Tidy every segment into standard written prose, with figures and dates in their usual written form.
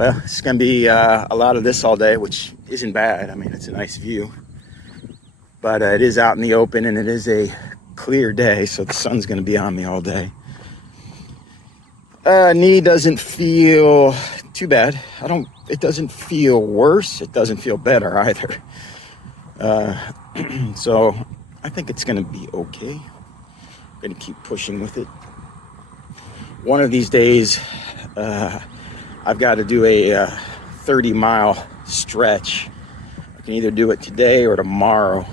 Well, it's going to be a lot of this all day, which isn't bad. I mean, it's a nice view. But it is out in the open, and it is a clear day, so the sun's going to be on me all day. Knee doesn't feel too bad. It doesn't feel worse. It doesn't feel better either. So I think it's going to be okay. I'm going to keep pushing with it. One of these days, I've got to do a 30-mile stretch. I can either do it today or tomorrow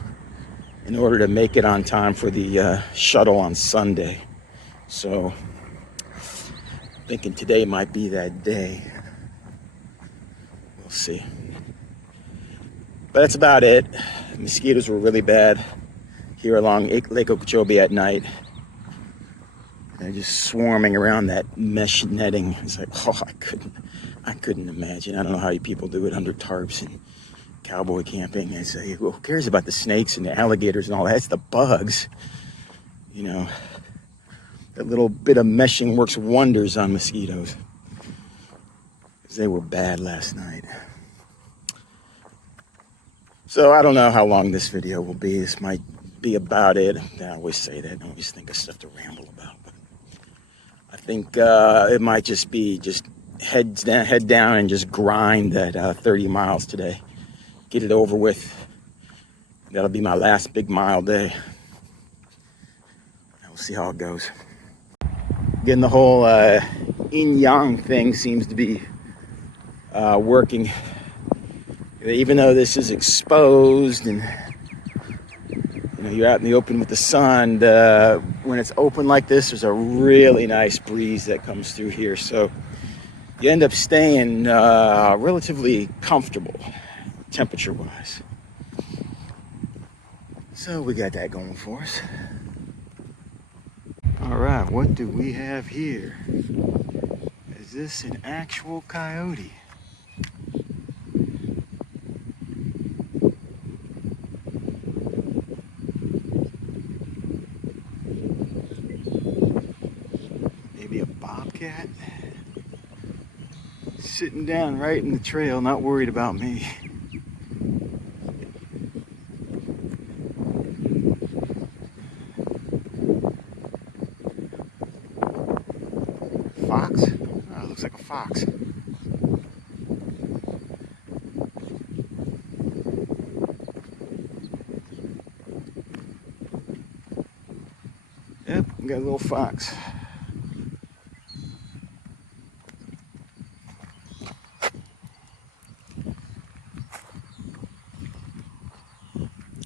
in order to make it on time for the shuttle on Sunday. So I'm thinking today might be that day. We'll see. But that's about it. Mosquitoes were really bad here along Lake Okeechobee at night. They're just swarming around that mesh netting. It's like, oh, I couldn't imagine. I don't know how you people do it under tarps and cowboy camping. I say, well, who cares about the snakes and the alligators and all that? It's the bugs. You know, that little bit of meshing works wonders on mosquitoes. Because they were bad last night. So I don't know how long this video will be. This might be about it. I always say that. I always think of stuff to ramble about. But I think it might just be head down and just grind that 30 miles today. Get it over with. That'll be my last big mile day. And we'll see how it goes. Again, the whole yin-yang thing seems to be working. Even though this is exposed and you're out in the open with the sun, when it's open like this, there's a really nice breeze that comes through here. So you end up staying relatively comfortable temperature-wise. So we got that going for us. All right, what do we have here? Is this an actual coyote? Maybe a bobcat? Sitting down right in the trail, not worried about me. Fox? Oh, it looks like a fox. Yep, we got a little fox.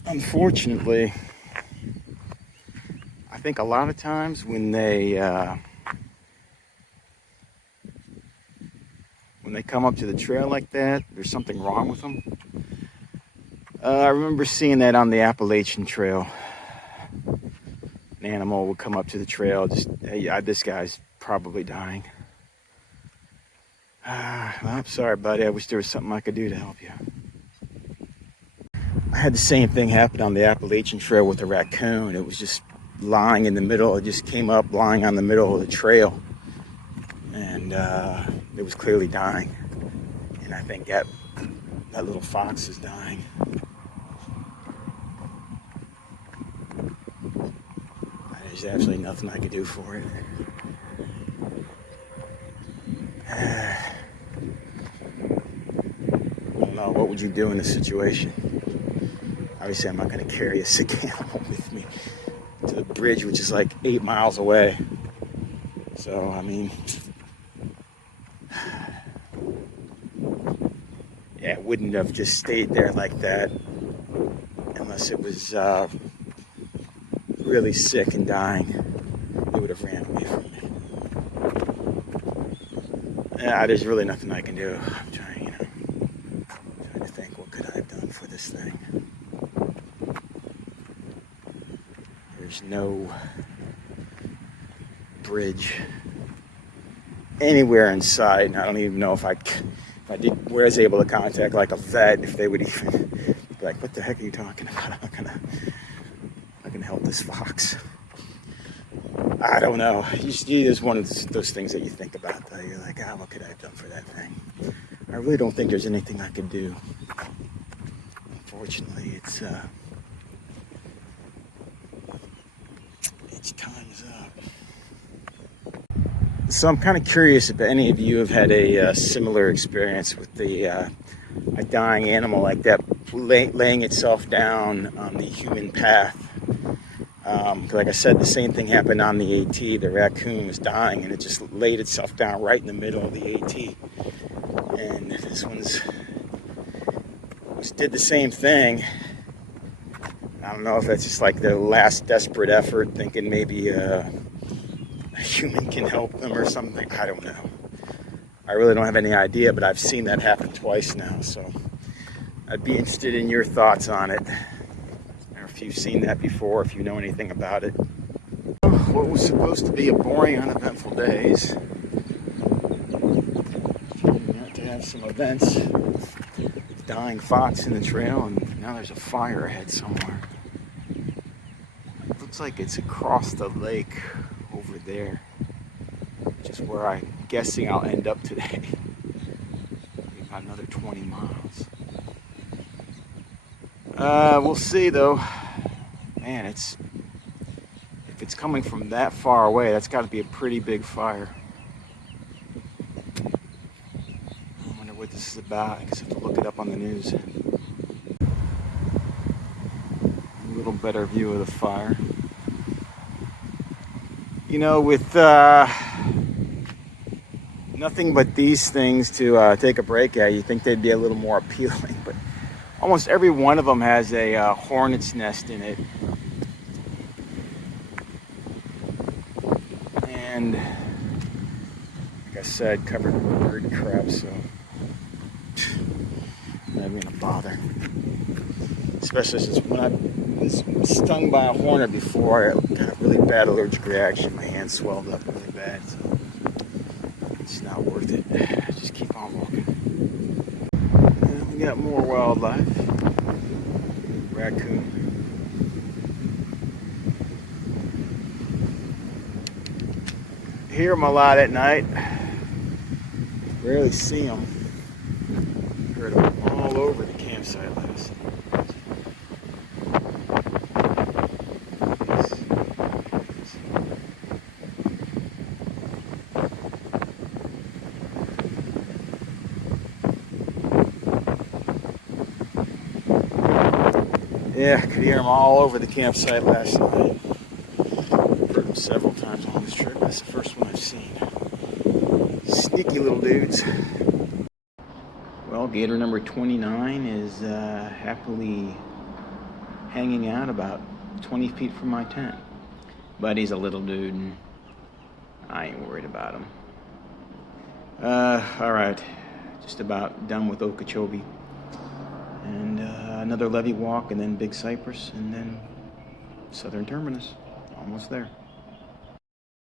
Unfortunately, I think a lot of times when they come up to the trail like that, there's something wrong with them. I remember seeing that on the Appalachian Trail. An animal would come up to the trail, just, hey, this guy's probably dying. Well, I'm sorry, buddy. I wish there was something I could do to help you. I had the same thing happen on the Appalachian Trail with a raccoon. It was just lying in the middle. It just came up lying on the middle of the trail. And it was clearly dying. And I think that little fox is dying. There's absolutely nothing I could do for it. I don't know, what would you do in this situation? Obviously, I'm not going to carry a sick animal with me to the bridge, which is like 8 miles away. So, I mean, yeah, it wouldn't have just stayed there like that unless it was really sick and dying. It would have ran away from me. Yeah, there's really nothing I can do. I'm trying to think, what could I have done for this thing? There's no bridge anywhere in sight, and I don't even know if I was able to contact like a vet, if they would even be like, what the heck are you talking about? I'm not gonna help this fox. I don't know. It's one of those things that you think about, though. You're like, what could I have done for that thing? I really don't think there's anything I can do. Unfortunately, it's time's up. So I'm kind of curious if any of you have had a similar experience with a dying animal like that laying itself down on the human path. Like I said, the same thing happened on the AT. The raccoon was dying and it just laid itself down right in the middle of the AT. And this one's did the same thing. I don't know if that's just like their last desperate effort, thinking maybe a human can help them or something. I don't know. I really don't have any idea, but I've seen that happen twice now, so I'd be interested in your thoughts on it. Or if you've seen that before, if you know anything about it. What was supposed to be a boring, uneventful days turning out to have some events. Dying fox in the trail, and now there's a fire ahead somewhere. It looks like it's across the lake over there, which is where I'm guessing I'll end up today. Maybe about another 20 miles. We'll see though. Man, if it's coming from that far away, that's got to be a pretty big fire. I wonder what this is about. I guess I have to look it up on the news. A little better view of the fire. You know, with nothing but these things to take a break at, you think they'd be a little more appealing, but almost every one of them has a hornet's nest in it. And like I said, covered with bird crap, so I'm not even gonna bother. Especially since when I was stung by a hornet before, I got a really bad allergic reaction. My hand swelled up really bad, so it's not worth it. Just keep on walking. And we got more wildlife. Raccoon. Hear them a lot at night. Rarely see them. Heard them all over the campsite last night. Yeah, I could hear them all over the campsite last night. I've heard them several times on this trip. That's the first one I've seen. Sneaky little dudes. Well, gator number 29 is happily hanging out about 20 feet from my tent. But he's a little dude, and I ain't worried about him. All right, just about done with Okeechobee. And another levee walk, and then Big Cypress, and then Southern Terminus. Almost there.